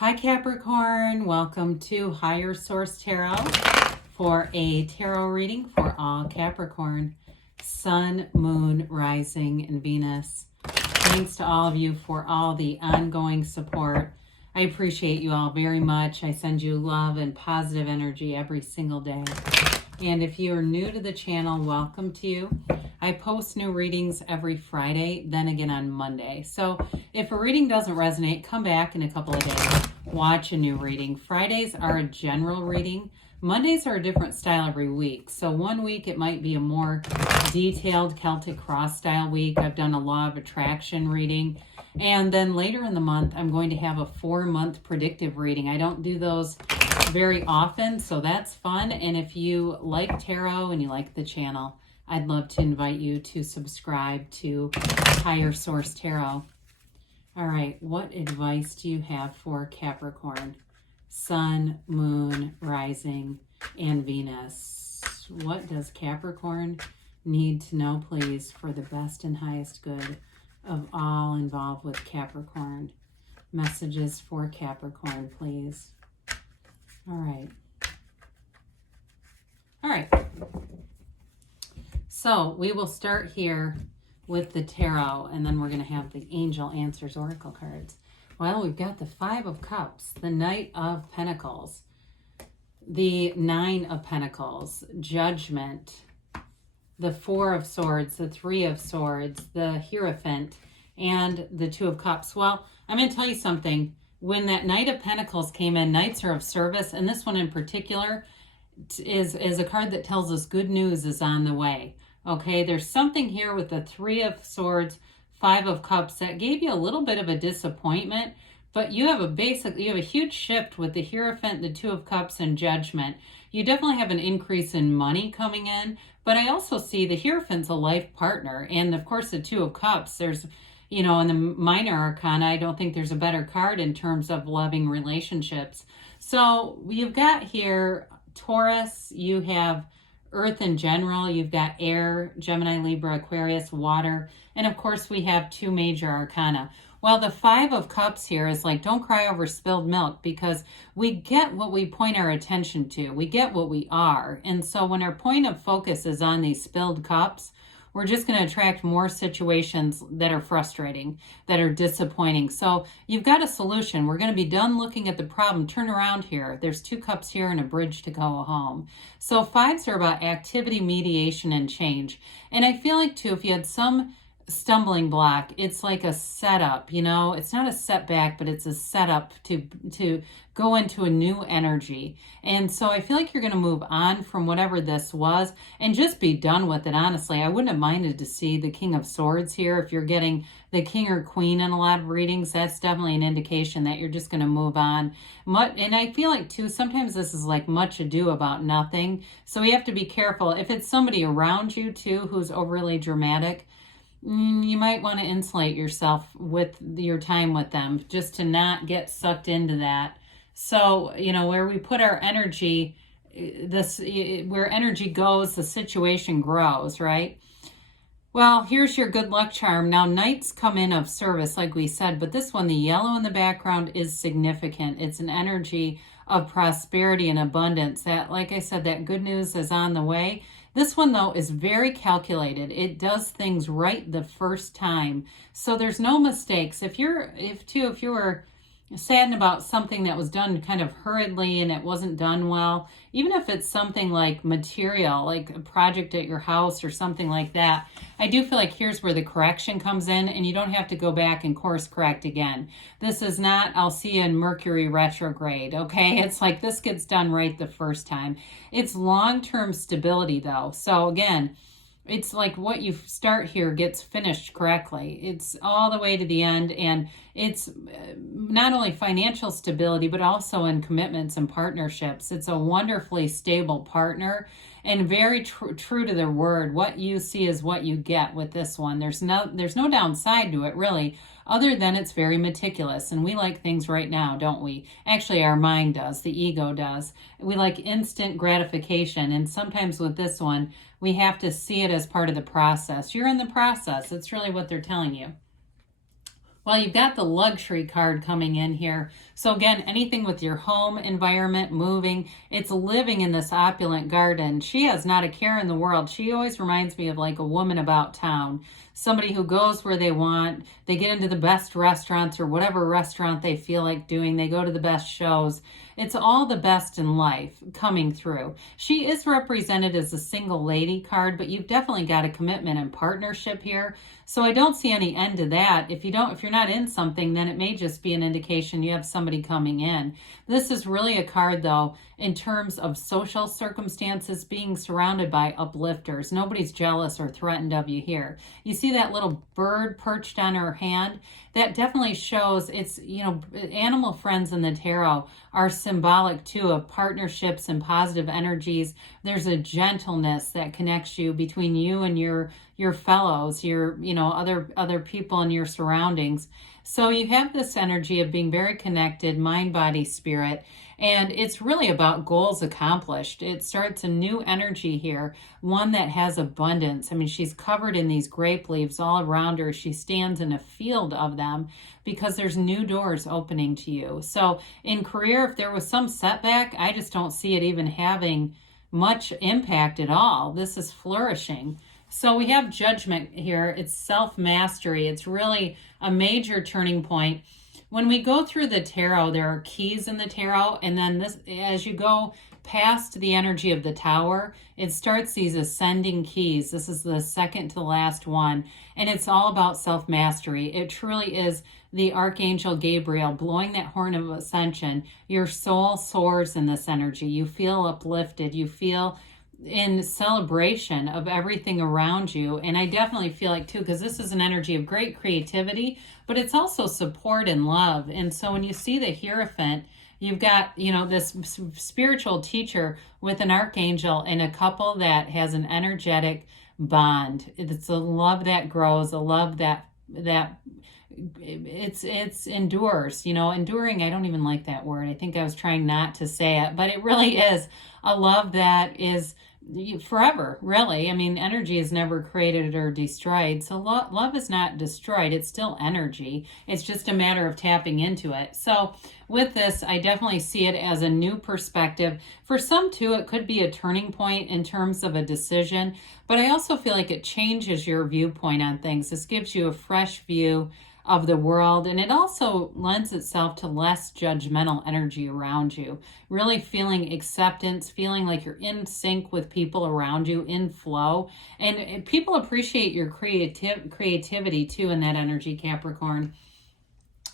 Hi Capricorn, welcome to Higher Source Tarot for a tarot reading for all Capricorn, Sun, Moon, Rising, and Venus. Thanks to all of you for all the ongoing support. I appreciate you all very much. I send you love and positive energy every single day. And if you are new to the channel, welcome to you. I post new readings every Friday, then again on Monday. So if a reading doesn't resonate, come back in a couple of days. Watch a new reading. Fridays are a general reading. Mondays are a different style every week. So one week it might be a more detailed Celtic cross style week. I've done a law of attraction reading. And then later in the month, I'm going to have a 4-month predictive reading. I don't do those very often, so that's fun. And if you like tarot and you like the channel, I'd love to invite you to subscribe to Higher Source Tarot. All right, what advice do you have for Capricorn? Sun, Moon, Rising, and Venus. What does Capricorn need to know, please, for the best and highest good of all involved with Capricorn? Messages for Capricorn, please. All right. So we will start here with the tarot, and then we're going to have the Angel Answers Oracle cards. Well, we've got the 5 of Cups, the Knight of Pentacles, the 9 of Pentacles, Judgment, the 4 of Swords, the 3 of Swords, the Hierophant, and the 2 of Cups. Well, I'm going to tell you something. When that Knight of Pentacles came in, Knights are of service, and this one in particular is a card that tells us good news is on the way. Okay, there's something here with the 3 of Swords, 5 of Cups that gave you a little bit of a disappointment, but you have a huge shift with the Hierophant, the 2 of Cups, and Judgment. You definitely have an increase in money coming in, but I also see the Hierophant's a life partner, and of course the 2 of Cups, there's, you know, in the minor arcana, I don't think there's a better card in terms of loving relationships. So you've got here Taurus, you have Earth in general, you've got air, Gemini, Libra, Aquarius, water, and of course we have 2 major arcana. Well, the 5 of Cups here is like, don't cry over spilled milk, because we get what we point our attention to. We get what we are. And so when our point of focus is on these spilled cups, we're just going to attract more situations that are frustrating, that are disappointing. So you've got a solution. We're going to be done looking at the problem. Turn around here. There's 2 cups here and a bridge to go home. So 5s are about activity, mediation, and change. And I feel like, too, if you had some stumbling block, it's like a setup, you know, it's not a setback, but it's a setup to go into a new energy. And so I feel like you're going to move on from whatever this was and just be done with it. Honestly, I wouldn't have minded to see the King of Swords here. If you're getting the King or Queen in a lot of readings, that's definitely an indication that you're just going to move on. And I feel like, too, sometimes this is like much ado about nothing. So we have to be careful. If it's somebody around you, too, who's overly dramatic, you might want to insulate yourself with your time with them, just to not get sucked into that. So, you know, where we put our energy, where energy goes, the situation grows, right? Well, here's your good luck charm. Now, Knights come in of service, like we said, but this one, the yellow in the background, is significant. It's an energy of prosperity and abundance. That, like I said, that good news is on the way. This one, though, is very calculated. It does things right the first time. So there's no mistakes. If you were saddened about something that was done kind of hurriedly and it wasn't done well, even if it's something like material, like a project at your house or something like that, I do feel like here's where the correction comes in, and you don't have to go back and course correct again. This is not, I'll see you in Mercury retrograde, okay? It's like this gets done right the first time. It's long-term stability, though. So again, it's like what you start here gets finished correctly. It's all the way to the end, and it's not only financial stability, but also in commitments and partnerships. It's a wonderfully stable partner and very true to their word. What you see is what you get with this one. There's no downside to it, really, other than it's very meticulous. And we like things right now, don't we? Actually, our mind does. The ego does. We like instant gratification. And sometimes with this one, we have to see it as part of the process. You're in the process. It's really what they're telling you. Well, you've got the luxury card coming in here. So again, anything with your home environment, moving, it's living in this opulent garden. She has not a care in the world. She always reminds me of like a woman about town, somebody who goes where they want. They get into the best restaurants or whatever restaurant they feel like doing. They go to the best shows. It's all the best in life coming through. She is represented as a single lady card, but you've definitely got a commitment and partnership here. So I don't see any end to that. If you're not in something, then it may just be an indication you have somebody coming in. This is really a card though, in terms of social circumstances, being surrounded by uplifters. Nobody's jealous or threatened of you here. You see that little bird perched on her hand? That definitely shows it's, animal friends in the tarot are symbolic too of partnerships and positive energies. There's a gentleness that connects you between you and your fellows, your other people in your surroundings. So you have this energy of being very connected, mind, body, spirit, and it's really about goals accomplished. It starts a new energy here, one that has abundance. I mean, she's covered in these grape leaves all around her. She stands in a field of them because there's new doors opening to you. So in career, if there was some setback, I just don't see it even having much impact at all. This is flourishing. So we have judgment here. It's self-mastery. It's really a major turning point. When we go through the tarot, there are keys in the tarot, and then this, as you go past the energy of the tower, it starts these ascending keys. This is the second to the last one, and it's all about self-mastery. It truly is the Archangel Gabriel blowing that horn of ascension. Your soul soars in this energy. You feel uplifted. You feel in celebration of everything around you. And I definitely feel like too, because this is an energy of great creativity, but it's also support and love. And so when you see the Hierophant, you've got, this spiritual teacher with an archangel and a couple that has an energetic bond. It's a love that grows, a love that it's endures, enduring. I don't even like that word. I think I was trying not to say it, but it really is a love that is forever, really. I mean, energy is never created or destroyed. So love is not destroyed. It's still energy. It's just a matter of tapping into it. So with this, I definitely see it as a new perspective. For some too, it could be a turning point in terms of a decision, but I also feel like it changes your viewpoint on things. This gives you a fresh view of the world, and it also lends itself to less judgmental energy around you, really feeling acceptance, feeling like you're in sync with people around you, in flow, and people appreciate your creativity too in that energy, Capricorn.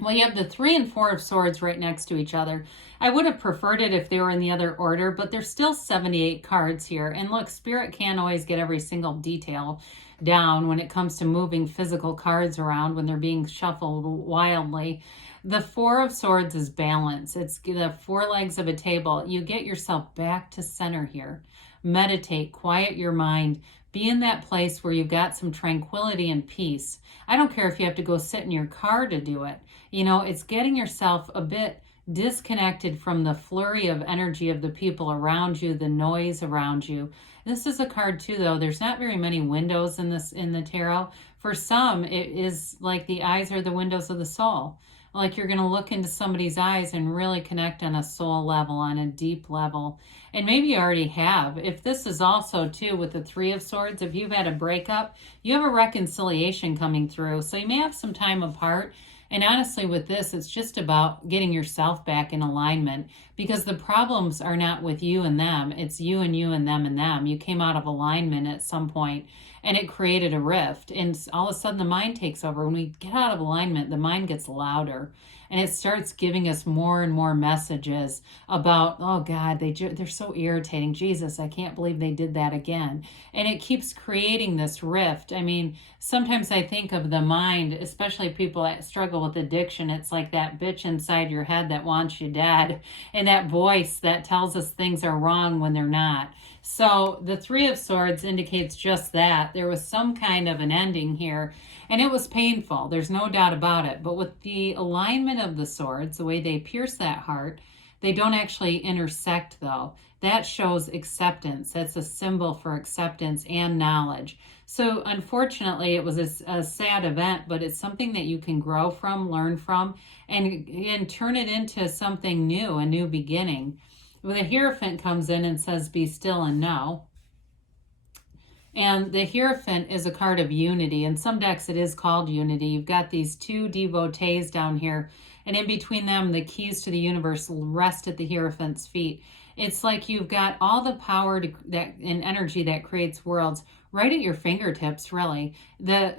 Well, you have the 3 and 4 of Swords right next to each other. I would have preferred it if they were in the other order, but there's still 78 cards here. And look, Spirit can't always get every single detail down when it comes to moving physical cards around when they're being shuffled wildly. The 4 of Swords is balance. It's the 4 legs of a table. You get yourself back to center here. Meditate, quiet your mind. Be in that place where you've got some tranquility and peace. I don't care if you have to go sit in your car to do it. It's getting yourself a bit disconnected from the flurry of energy of the people around you, the noise around you. This is a card too, though. There's not very many windows in the tarot. For some, it is like the eyes are the windows of the soul. Like you're going to look into somebody's eyes and really connect on a soul level, on a deep level. And maybe you already have. If this is also too with the 3 of Swords, if you've had a breakup, you have a reconciliation coming through. So you may have some time apart. And honestly, with this, it's just about getting yourself back in alignment, because the problems are not with you and them. It's you and you and them and them. You came out of alignment at some point and it created a rift. And all of a sudden the mind takes over. When we get out of alignment, the mind gets louder and it starts giving us more and more messages about, oh God, they're so irritating. Jesus, I can't believe they did that again. And it keeps creating this rift. I mean, sometimes I think of the mind, especially people that struggle with addiction. It's like that bitch inside your head that wants you dead, and that voice that tells us things are wrong when they're not. So the 3 of Swords indicates just that. There was some kind of an ending here, and it was painful. There's no doubt about it. But with the alignment of the swords, the way they pierce that heart, They don't actually intersect though. That shows acceptance. That's a symbol for acceptance and knowledge. So unfortunately, it was a sad event, but it's something that you can grow from, learn from, and turn it into something new, a new beginning. When the Hierophant comes in and says, be still and know. And the Hierophant is a card of unity. In some decks, it is called unity. You've got these two devotees down here, and in between them, the keys to the universe rest at the Hierophant's feet. It's like you've got all the power and energy that creates worlds right at your fingertips, really. The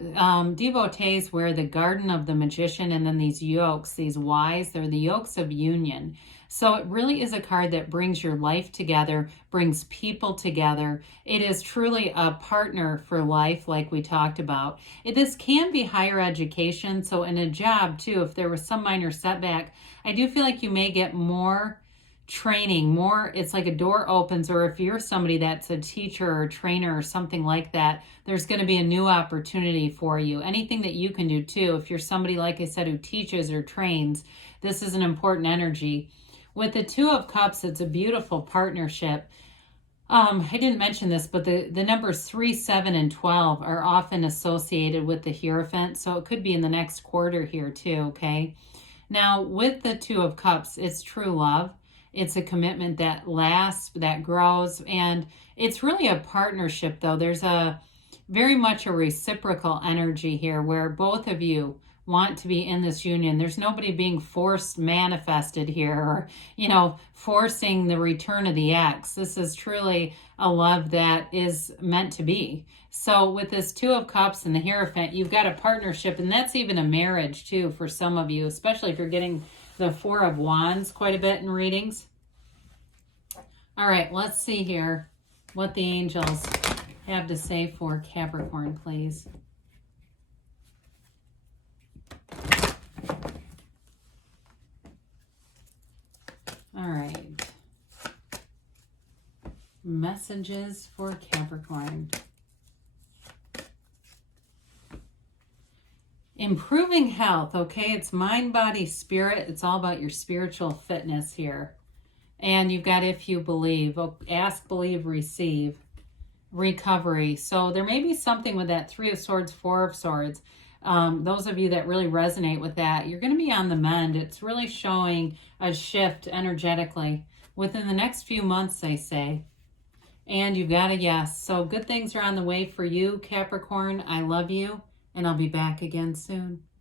devotees wear the garden of the magician, and then these yokes, these Ys, they're the yokes of union. So it really is a card that brings your life together, brings people together. It is truly a partner for life, like we talked about. This can be higher education. So in a job, too, if there was some minor setback, I do feel like you may get more training, more, it's like a door opens, or if you're somebody that's a teacher or trainer or something like that, there's going to be a new opportunity for you. Anything that you can do, too. If you're somebody, like I said, who teaches or trains, this is an important energy. With the Two of Cups, it's a beautiful partnership. I didn't mention this, but the numbers 3, 7, and 12 are often associated with the Hierophant, so it could be in the next quarter here too, okay? Now, with the Two of Cups, it's true love. It's a commitment that lasts, that grows, and it's really a partnership, though. There's a very much a reciprocal energy here where both of you want to be in this union. There's nobody being forced, manifested here, or, forcing the return of the ex. This is truly a love that is meant to be. So with this Two of Cups and the Hierophant, you've got a partnership, and that's even a marriage too for some of you, especially if you're getting the Four of Wands quite a bit in readings. All right, let's see here what the angels have to say for Capricorn, please. All right. Messages for Capricorn. Improving health, okay? It's mind, body, spirit. It's all about your spiritual fitness here. And you've got if you believe. Ask, believe, receive. Recovery. So there may be something with that Three of Swords, Four of Swords. Those of you that really resonate with that, you're going to be on the mend. It's really showing a shift energetically within the next few months, they say. And you've got a yes. So good things are on the way for you, Capricorn. I love you, and I'll be back again soon.